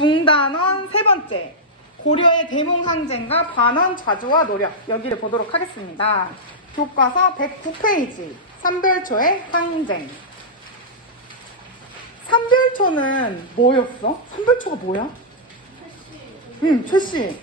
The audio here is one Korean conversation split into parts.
중단원 세 번째, 고려의 대몽항쟁과 관원 좌주와 노력, 여기를 보도록 하겠습니다. 교과서 109페이지, 삼별초의 항쟁. 삼별초는 뭐였어? 삼별초가 뭐야? 최씨.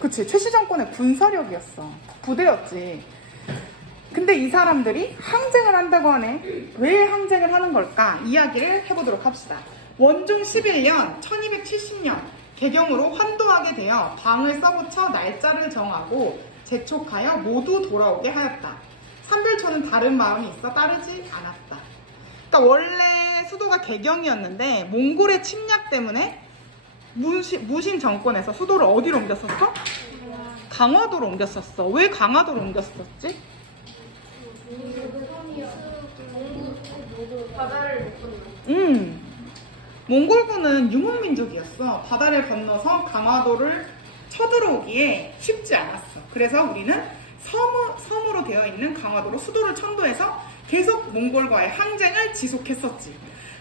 그치, 최씨 정권의 군사력이었어. 부대였지. 근데 이 사람들이 항쟁을 한다고 하네. 왜 항쟁을 하는 걸까? 이야기를 해보도록 합시다. 원종 11년 1270년 개경으로 환도하게 되어 방을 써붙여 날짜를 정하고 재촉하여 모두 돌아오게 하였다. 삼별초는 다른 마음이 있어 따르지 않았다. 그러니까 원래 수도가 개경이었는데 몽골의 침략 때문에 무신 정권에서 수도를 어디로 옮겼었어? 강화도로 옮겼었어. 왜 강화도로 옮겼었지? 바다를 못 건너. 몽골군은 유목민족이었어. 바다를 건너서 강화도를 쳐들어오기에 쉽지 않았어. 그래서 우리는 섬으로 되어 있는 강화도로 수도를 천도해서 계속 몽골과의 항쟁을 지속했었지.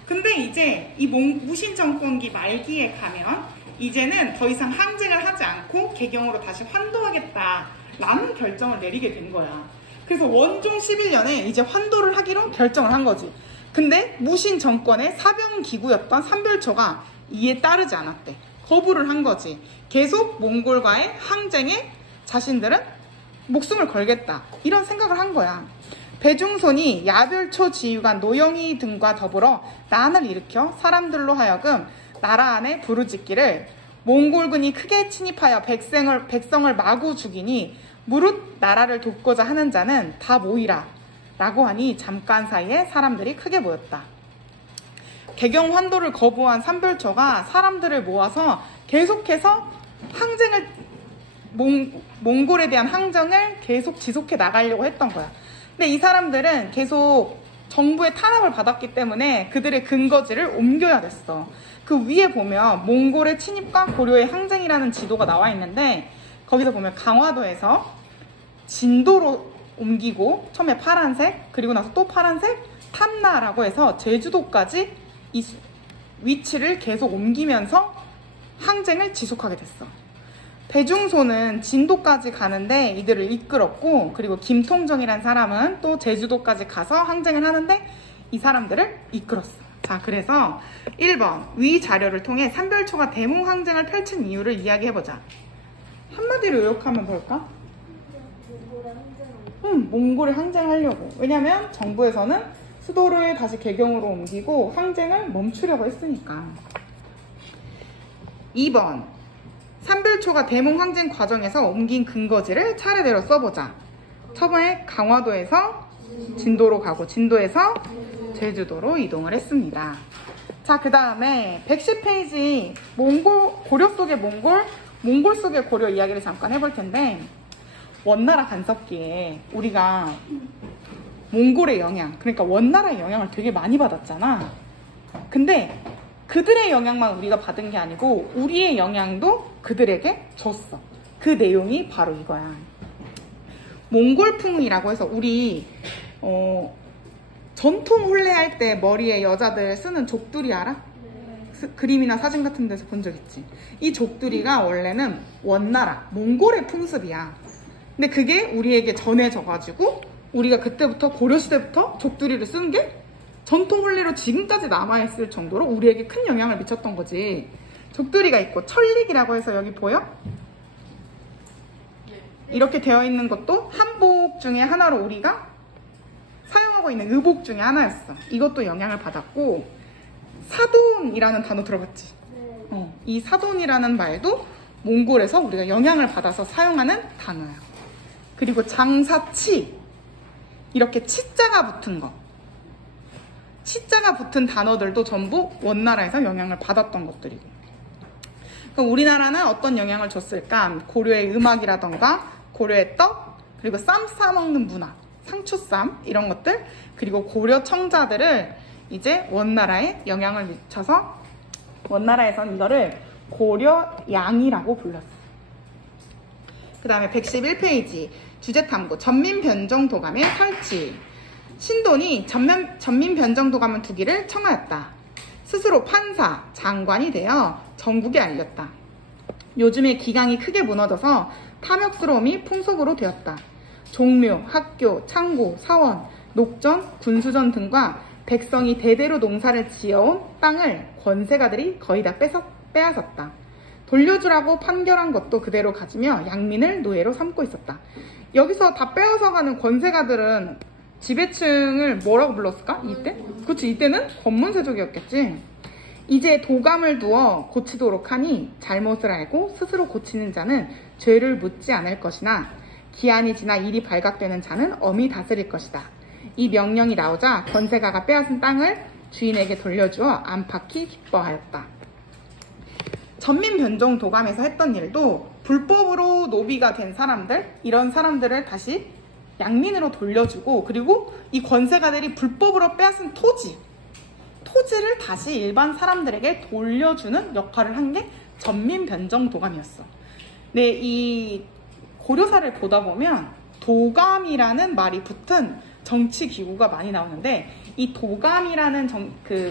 근데 이제 이 무신 정권기 말기에 가면 이제는 더 이상 항쟁을 하지 않고 개경으로 다시 환도하겠다라는 결정을 내리게 된 거야. 그래서 원종 11년에 이제 환도를 하기로 결정을 한 거지. 근데 무신 정권의 사병기구였던 삼별초가 이에 따르지 않았대. 거부를 한 거지. 계속 몽골과의 항쟁에 자신들은 목숨을 걸겠다, 이런 생각을 한 거야. 배중손이 야별초 지휘관 노영희 등과 더불어 난을 일으켜 사람들로 하여금 나라 안에 부르짖기를 몽골군이 크게 침입하여 백성을 마구 죽이니 무릇 나라를 돕고자 하는 자는 다 모이라 라고 하니 잠깐 사이에 사람들이 크게 모였다. 개경 환도를 거부한 삼별초가 사람들을 모아서 계속해서 항쟁을 몽골에 대한 항쟁을 계속 지속해 나가려고 했던 거야. 근데 이 사람들은 계속 정부의 탄압을 받았기 때문에 그들의 근거지를 옮겨야 됐어. 그 위에 보면 몽골의 침입과 고려의 항쟁이라는 지도가 나와 있는데 거기서 보면 강화도에서 진도로 옮기고 처음에 파란색, 그리고 나서 또 파란색, 탐나라고 해서 제주도까지 이 위치를 계속 옮기면서 항쟁을 지속하게 됐어. 배중손은 진도까지 가는데 이들을 이끌었고, 그리고 김통정이란 사람은 또 제주도까지 가서 항쟁을 하는데 이 사람들을 이끌었어. 자, 그래서 1번 위 자료를 통해 삼별초가 대몽항쟁을 펼친 이유를 이야기해보자. 한마디로 요약하면 뭘까? 몽골에 항쟁하려고. 왜냐면 정부에서는 수도를 다시 개경으로 옮기고 항쟁을 멈추려고 했으니까. 2번 삼별초가 대몽항쟁 과정에서 옮긴 근거지를 차례대로 써보자. 처음에 강화도에서 진도로 가고 진도에서 제주도로 이동을 했습니다. 자, 그 다음에 110페이지 고려 속의 몽골 속의 고려 이야기를 잠깐 해볼 텐데, 원나라 간섭기에 우리가 몽골의 영향, 그러니까 원나라의 영향을 되게 많이 받았잖아. 근데 그들의 영향만 우리가 받은 게 아니고 우리의 영향도 그들에게 줬어. 그 내용이 바로 이거야. 몽골풍이라고 해서 우리 전통 혼례할 때 머리에 여자들 쓰는 족두리 알아? 그림이나 사진 같은 데서 본 적 있지. 이 족두리가 원래는 원나라 몽골의 풍습이야. 근데 그게 우리에게 전해져가지고 우리가 그때부터 고려시대부터 족두리를 쓰는 게 전통 혼례로 지금까지 남아있을 정도로 우리에게 큰 영향을 미쳤던 거지. 족두리가 있고 천릭이라고 해서 여기 보여? 이렇게 되어 있는 것도 한복 중에 하나로 우리가 사용하고 있는 의복 중에 하나였어. 이것도 영향을 받았고, 사돈이라는 단어 들어봤지? 이 사돈이라는 말도 몽골에서 우리가 영향을 받아서 사용하는 단어야. 그리고 장사치, 이렇게 치자가 붙은 거, 치자가 붙은 단어들도 전부 원나라에서 영향을 받았던 것들이고. 그럼 우리나라는 어떤 영향을 줬을까? 고려의 음악이라던가 고려의 떡, 그리고 쌈 싸먹는 문화, 상추쌈 이런 것들, 그리고 고려 청자들을 이제 원나라에 영향을 미쳐서 원나라에서는 이거를 고려양이라고 불렀어. 그 다음에 111페이지 주제탐구 전민변정도감의 설치. 신돈이 전민변정도감을 두기를 청하였다. 스스로 판사, 장관이 되어 전국에 알렸다. 요즘에 기강이 크게 무너져서 탐욕스러움이 풍속으로 되었다. 종묘, 학교, 창고, 사원, 녹전, 군수전 등과 백성이 대대로 농사를 지어온 땅을 권세가들이 거의 다 빼앗았다. 돌려주라고 판결한 것도 그대로 가지며 양민을 노예로 삼고 있었다. 여기서 다 빼앗아가는 권세가들은 지배층을 뭐라고 불렀을까? 이때? 그치, 이때는 권문세족이었겠지. 이제 도감을 두어 고치도록 하니 잘못을 알고 스스로 고치는 자는 죄를 묻지 않을 것이나 기한이 지나 일이 발각되는 자는 엄히 다스릴 것이다. 이 명령이 나오자 권세가가 빼앗은 땅을 주인에게 돌려주어 안팎이 기뻐하였다. 전민변종 도감에서 했던 일도 불법으로 노비가 된 사람들, 이런 사람들을 다시 양민으로 돌려주고, 그리고 이 권세가들이 불법으로 빼앗은 토지를 다시 일반 사람들에게 돌려주는 역할을 한 게 전민변종 도감이었어. 네, 이 고려사를 보다 보면 도감이라는 말이 붙은 정치 기구가 많이 나오는데, 이 도감이라는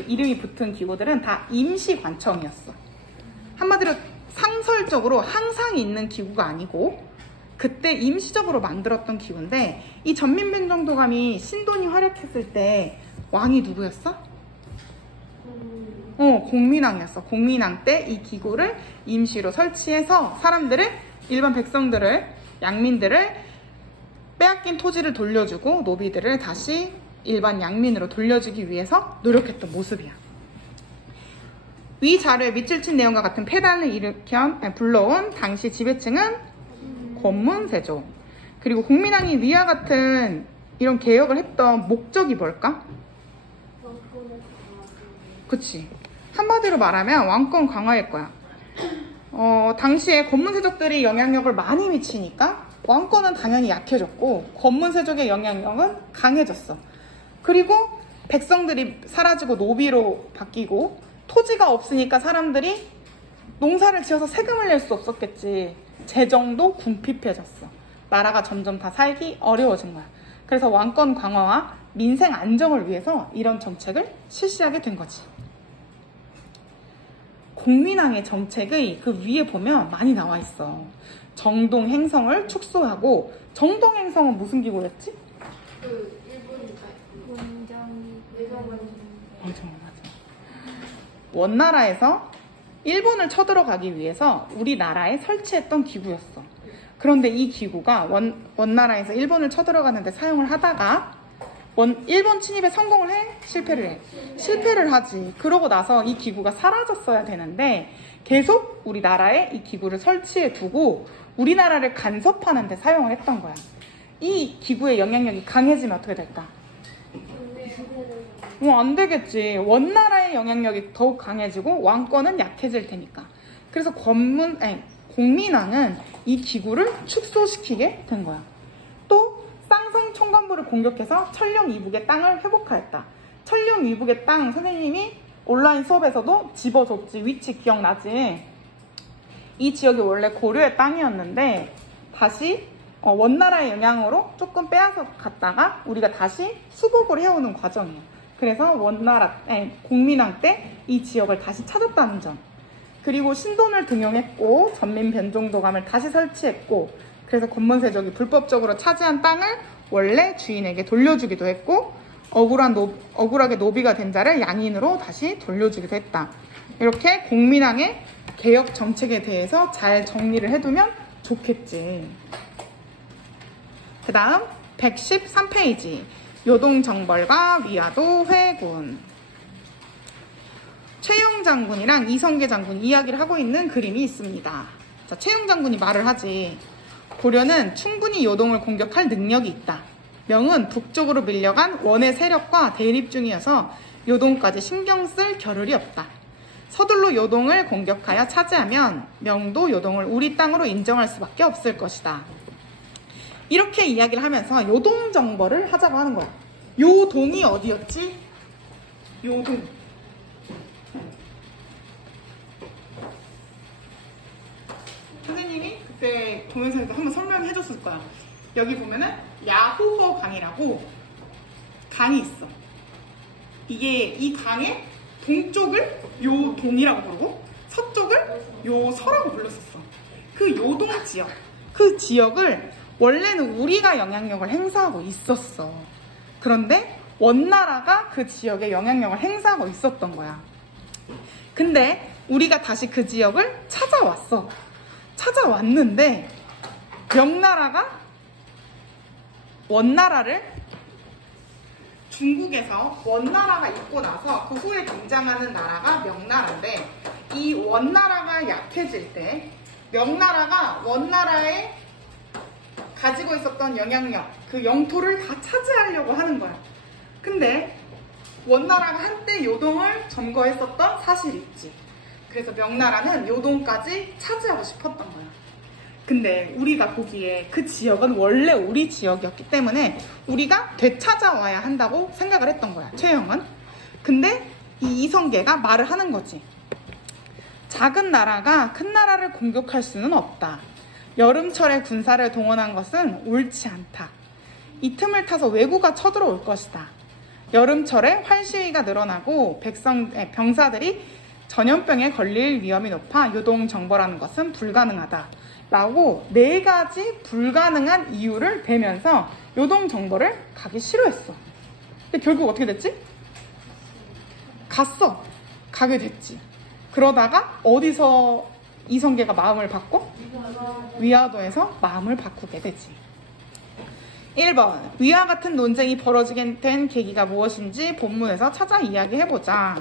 이름이 붙은 기구들은 다 임시관청이었어. 한마디로 상설적으로 항상 있는 기구가 아니고 그때 임시적으로 만들었던 기구인데, 이 전민변종 도감이 신돈이 활약했을 때 왕이 누구였어? 공민왕이었어. 공민왕 때 이 기구를 임시로 설치해서 일반 백성들을, 양민들을 빼앗긴 토지를 돌려주고 노비들을 다시 일반 양민으로 돌려주기 위해서 노력했던 모습이야. 위 자료에 밑줄 친 내용과 같은 폐단을 불러온 당시 지배층은 권문세족. 그리고 공민왕이 위와 같은 이런 개혁을 했던 목적이 뭘까? 그치. 한마디로 말하면 왕권 강화일 거야. 당시에 권문세족들이 영향력을 많이 미치니까 왕권은 당연히 약해졌고 권문세족의 영향력은 강해졌어. 그리고 백성들이 사라지고 노비로 바뀌고 토지가 없으니까 사람들이 농사를 지어서 세금을 낼 수 없었겠지. 재정도 궁핍해졌어. 나라가 점점 다 살기 어려워진 거야. 그래서 왕권 강화와 민생 안정을 위해서 이런 정책을 실시하게 된 거지. 공민왕의 정책의 그 위에 보면 많이 나와 있어. 정동 행성을 축소하고, 정동 행성은 무슨 기구였지? 맞아. 원나라에서 일본을 쳐들어가기 위해서 우리나라에 설치했던 기구였어. 그런데 이 기구가 원나라에서 일본을 쳐들어가는데 사용을 하다가 일본 침입에 성공을 해? 실패를 해? 실패를 하지. 그러고 나서 이 기구가 사라졌어야 되는데 계속 우리나라에 이 기구를 설치해 두고 우리나라를 간섭하는 데 사용을 했던 거야. 이 기구의 영향력이 강해지면 어떻게 될까? 안 되겠지. 원나라의 영향력이 더욱 강해지고 왕권은 약해질 테니까. 그래서 공민왕은 이 기구를 축소시키게 된 거야. 또 쌍성 총관부를 공격해서 천령 이북의 땅을 회복하였다. 천령 이북의 땅, 선생님이 온라인 수업에서도 집어줬지. 위치 기억나지? 이 지역이 원래 고려의 땅이었는데 다시 원나라의 영향으로 조금 빼앗아 갔다가 우리가 다시 수복을 해오는 과정이에요. 그래서 공민왕 때 이 지역을 다시 찾았다는 점. 그리고 신돈을 등용했고 전민변종도감을 다시 설치했고, 그래서 권문세족이 불법적으로 차지한 땅을 원래 주인에게 돌려주기도 했고, 억울하게 노비가 된 자를 양인으로 다시 돌려주기도 했다. 이렇게 공민왕의 개혁 정책에 대해서 잘 정리를 해두면 좋겠지. 그 다음 113페이지. 요동정벌과 위화도 회군. 최용 장군이랑 이성계 장군이 이야기를 하고 있는 그림이 있습니다. 자, 최용 장군이 말을 하지. 고려는 충분히 요동을 공격할 능력이 있다. 명은 북쪽으로 밀려간 원의 세력과 대립 중이어서 요동까지 신경 쓸 겨를이 없다. 서둘러 요동을 공격하여 차지하면 명도 요동을 우리 땅으로 인정할 수밖에 없을 것이다. 이렇게 이야기를 하면서 요동정벌을 하자고 하는 거야. 요동이 어디였지? 요동. 선생님이 그때 동영상에서 한번 설명해 줬을 거야. 여기 보면은 야호허 강이라고 강이 있어. 이 강에 동쪽을 요동이라고 부르고 서쪽을 요서라고 불렀었어. 그 요동 지역, 그 지역을 원래는 우리가 영향력을 행사하고 있었어. 그런데 원나라가 그 지역에 영향력을 행사하고 있었던 거야. 근데 우리가 다시 그 지역을 찾아왔어. 찾아왔는데 명나라가 원나라를 중국에서 원나라가 있고 나서 그 후에 등장하는 나라가 명나라인데 이 원나라가 약해질 때 명나라가 원나라에 가지고 있었던 영향력, 그 영토를 다 차지하려고 하는 거야. 근데 원나라가 한때 요동을 점거했었던 사실이 있지. 그래서 명나라는 요동까지 차지하고 싶었던 거야. 근데 우리가 보기에 그 지역은 원래 우리 지역이었기 때문에 우리가 되찾아와야 한다고 생각을 했던 거야, 최영은. 근데 이 이성계가 말을 하는 거지. 작은 나라가 큰 나라를 공격할 수는 없다. 여름철에 군사를 동원한 것은 옳지 않다. 이 틈을 타서 왜구가 쳐들어올 것이다. 여름철에 활시위가 늘어나고 병사들이 전염병에 걸릴 위험이 높아 요동 정벌하는 것은 불가능하다. 라고 4가지 불가능한 이유를 대면서 요동 정벌을 가기 싫어했어. 근데 결국 어떻게 됐지? 갔어. 가게 됐지. 그러다가 어디서 이성계가 마음을 바꿔? 위화도에서 마음을 바꾸게 되지. 1번, 위와 같은 논쟁이 벌어지게 된 계기가 무엇인지 본문에서 찾아 이야기해보자.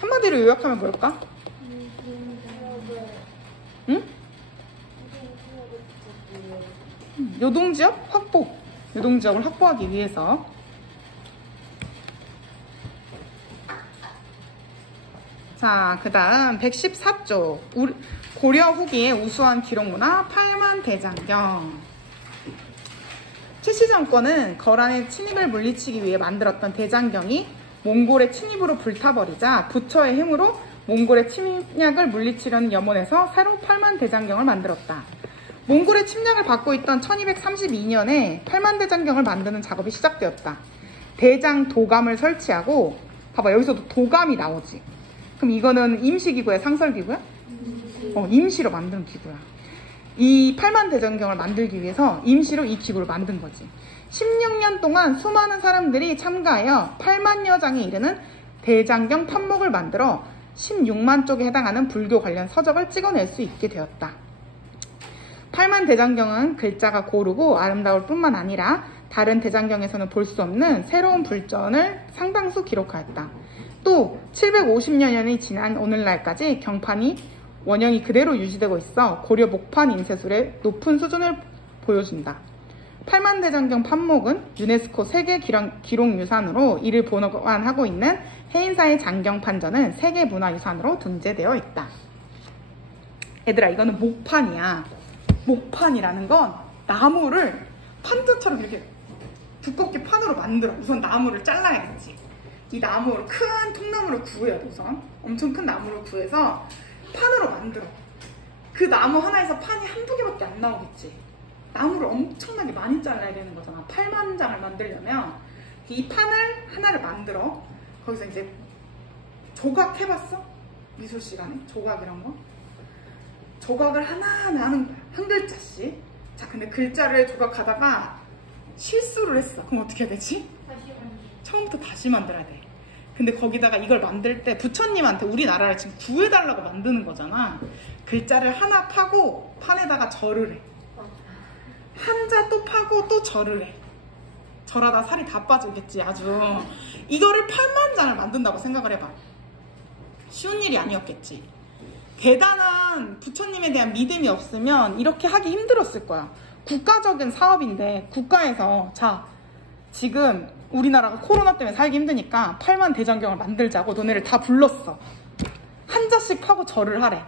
한마디로 요약하면 뭘까? 응? 요동지역 확보. 요동지역을 확보하기 위해서. 자, 그 다음 114쪽. 고려 후기의 우수한 기록문화 팔만대장경. 최씨 정권은 거란의 침입을 물리치기 위해 만들었던 대장경이 몽골의 침입으로 불타버리자 부처의 힘으로 몽골의 침략을 물리치려는 염원에서 새로 팔만대장경을 만들었다. 몽골의 침략을 받고 있던 1232년에 팔만대장경을 만드는 작업이 시작되었다. 대장 도감을 설치하고, 봐봐, 여기서도 도감이 나오지. 그럼 이거는 임시기구야, 상설기구야? 임시로 만든 기구야. 이 팔만대장경을 만들기 위해서 임시로 이 기구를 만든 거지. 16년 동안 수많은 사람들이 참가하여 8만여 장에 이르는 대장경 판목을 만들어 16만 쪽에 해당하는 불교 관련 서적을 찍어낼 수 있게 되었다. 팔만대장경은 글자가 고르고 아름다울 뿐만 아니라 다른 대장경에서는 볼 수 없는 새로운 불전을 상당수 기록하였다. 또 750여 년이 지난 오늘날까지 경판이 원형이 그대로 유지되고 있어 고려 목판 인쇄술의 높은 수준을 보여준다. 팔만대장경 판목은 유네스코 세계 기록유산으로 이를 보관하고 있는 해인사의 장경판전은 세계문화유산으로 등재되어 있다. 얘들아, 이거는 목판이야. 목판이라는 건 나무를 판자처럼 이렇게 두껍게 판으로 만들어. 우선 나무를 잘라야겠지. 이 나무를 큰 통나무를 구해야 돼. 우선 엄청 큰 나무를 구해서 판으로 만들어. 그 나무 하나에서 판이 한두 개밖에 안 나오겠지. 나무를 엄청나게 많이 잘라야 되는 거잖아. 8만 장을 만들려면 이 판을 하나를 만들어. 거기서 이제 조각 해봤어? 미술 시간에 조각 이런 거? 조각을 하나하나 하는 거야. 한 글자씩. 자, 근데 글자를 조각하다가 실수를 했어. 그럼 어떻게 해야 되지? 처음부터 다시 만들어야 돼. 근데 거기다가 이걸 만들 때 부처님한테 우리나라를 지금 구해달라고 만드는 거잖아. 글자를 하나 파고 판에다가 절을 해. 한자 또 파고 또 절을 해. 절하다 살이 다 빠지겠지 아주. 이거를 8만 장을 만든다고 생각을 해봐. 쉬운 일이 아니었겠지. 대단한 부처님에 대한 믿음이 없으면 이렇게 하기 힘들었을 거야. 국가적인 사업인데 국가에서 자, 지금 우리나라가 코로나 때문에 살기 힘드니까 8만 대장경을 만들자고 너네를 다 불렀어. 한자씩 파고 절을 하래.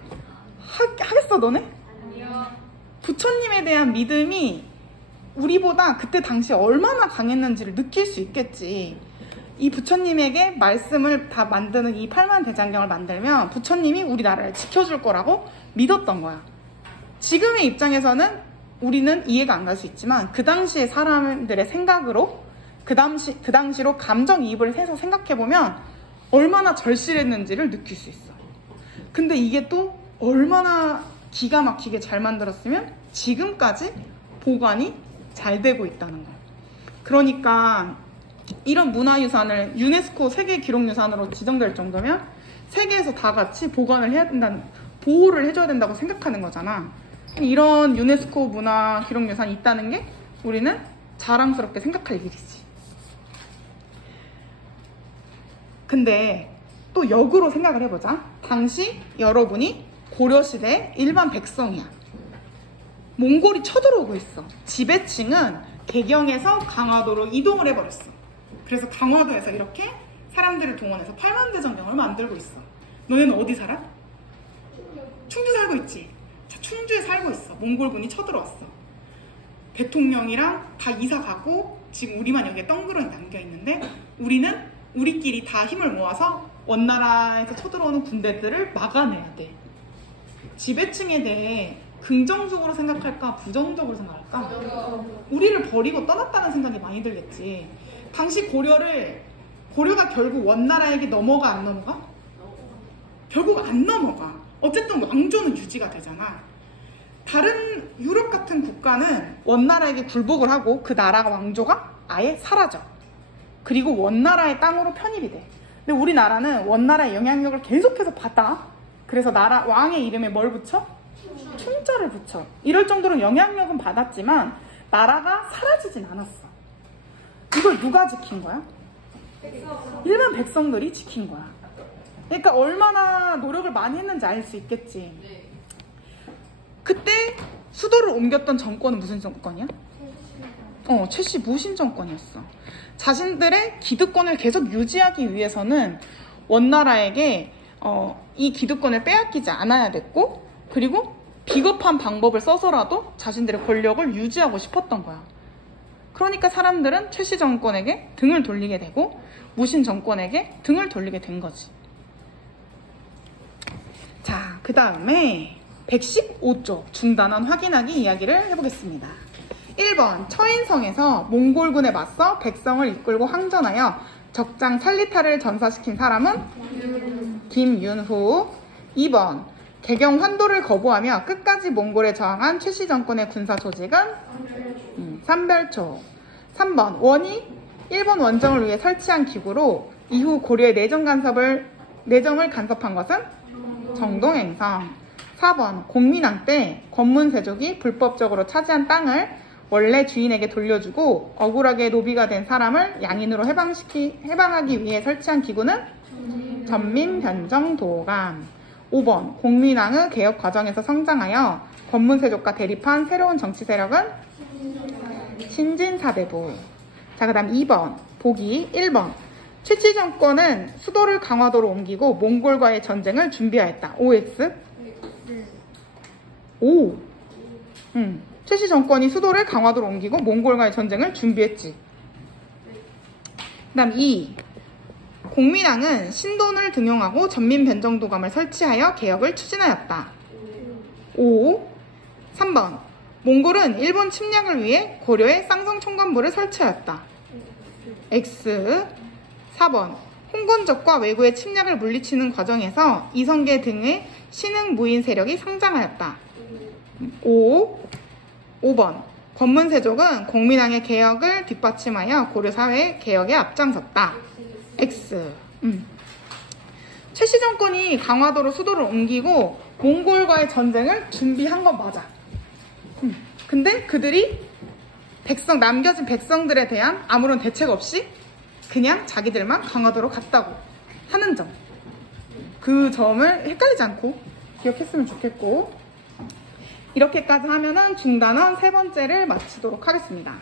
하겠어 너네? 아니요. 부처님에 대한 믿음이 우리보다 그때 당시 얼마나 강했는지를 느낄 수 있겠지. 이 부처님에게 말씀을 다 만드는 이 8만 대장경을 만들면 부처님이 우리나라를 지켜줄 거라고 믿었던 거야. 지금의 입장에서는 우리는 이해가 안 갈 수 있지만 그 당시의 사람들의 생각으로 그 당시로 감정이입을 해서 생각해보면 얼마나 절실했는지를 느낄 수 있어. 근데 이게 또 얼마나 기가 막히게 잘 만들었으면 지금까지 보관이 잘 되고 있다는 거예요. 그러니까 이런 문화유산을 유네스코 세계기록유산으로 지정될 정도면 세계에서 다 같이 보관을 해야 된다는, 보호를 해줘야 된다고 생각하는 거잖아. 이런 유네스코 문화기록유산이 있다는 게 우리는 자랑스럽게 생각할 일이지. 근데 또 역으로 생각을 해보자. 당시 여러분이 고려시대 일반 백성이야. 몽골이 쳐들어오고 있어. 지배층은 개경에서 강화도로 이동을 해버렸어. 그래서 강화도에서 이렇게 사람들을 동원해서 팔만대장경을 만들고 있어. 너네는 어디 살아? 충주 살고 있지? 자, 충주에 살고 있어. 몽골군이 쳐들어왔어. 대통령이랑 다 이사 가고 지금 우리만 여기에 덩그러니 남겨있는데 우리는 우리끼리 다 힘을 모아서 원나라에서 쳐들어오는 군대들을 막아내야 돼. 지배층에 대해 긍정적으로 생각할까 부정적으로 생각할까? 우리를 버리고 떠났다는 생각이 많이 들겠지. 당시 고려가 결국 원나라에게 넘어가 안 넘어가? 결국 안 넘어가. 어쨌든 왕조는 유지가 되잖아. 다른 유럽 같은 국가는 원나라에게 굴복을 하고 그 나라가 왕조가 아예 사라져. 그리고 원나라의 땅으로 편입이 돼. 근데 우리나라는 원나라의 영향력을 계속해서 받아. 그래서 왕의 이름에 뭘 붙여? 충자를 붙여. 이럴 정도로 영향력은 받았지만 나라가 사라지진 않았어. 이걸 누가 지킨 거야? 일반 백성들이 지킨 거야. 그러니까 얼마나 노력을 많이 했는지 알 수 있겠지. 그때 수도를 옮겼던 정권은 무슨 정권이야? 최씨 무신 정권이었어. 자신들의 기득권을 계속 유지하기 위해서는 원나라에게 이 기득권을 빼앗기지 않아야 됐고, 그리고 비겁한 방법을 써서라도 자신들의 권력을 유지하고 싶었던 거야. 그러니까 사람들은 최씨 정권에게 등을 돌리게 되고 무신 정권에게 등을 돌리게 된 거지. 자, 그 다음에 115쪽 중단원 확인하기 이야기를 해보겠습니다. 1번 처인성에서 몽골군에 맞서 백성을 이끌고 항전하여 적장 살리타를 전사시킨 사람은 김윤후. 2번 개경 환도를 거부하며 끝까지 몽골에 저항한 최씨 정권의 군사 조직은 삼별초. 3번 원이 일본 원정을 위해 설치한 기구로 이후 고려의 내정을 간섭한 것은 정동행성. 4번 공민왕 때 권문세족이 불법적으로 차지한 땅을 원래 주인에게 돌려주고 억울하게 노비가 된 사람을 양인으로 해방하기 위해 설치한 기구는 전민변정도감. 5번 공민왕의 개혁 과정에서 성장하여 권문세족과 대립한 새로운 정치 세력은 신진사대부. 자, 그 다음 2번 보기 1번 최씨 정권은 수도를 강화도로 옮기고 몽골과의 전쟁을 준비하였다. OX. O. 최씨 정권이 수도를 강화도로 옮기고 몽골과의 전쟁을 준비했지. 그 다음 2. 공민왕은 신돈을 등용하고 전민변정도감을 설치하여 개혁을 추진하였다. 5. 3번 몽골은 일본 침략을 위해 고려에 쌍성총관부를 설치하였다. X. 4번 홍건적과 왜구의 침략을 물리치는 과정에서 이성계 등의 신흥 무인 세력이 성장하였다. 5번 권문세족은 공민왕의 개혁을 뒷받침하여 고려 사회의 개혁에 앞장섰다. X. 최씨 정권이 강화도로 수도를 옮기고 몽골과의 전쟁을 준비한 건 맞아. 근데 그들이 남겨진 백성들에 대한 아무런 대책 없이 그냥 자기들만 강화도로 갔다고 하는 점. 그 점을 헷갈리지 않고 기억했으면 좋겠고, 이렇게까지 하면은 중단원 3번째를 마치도록 하겠습니다.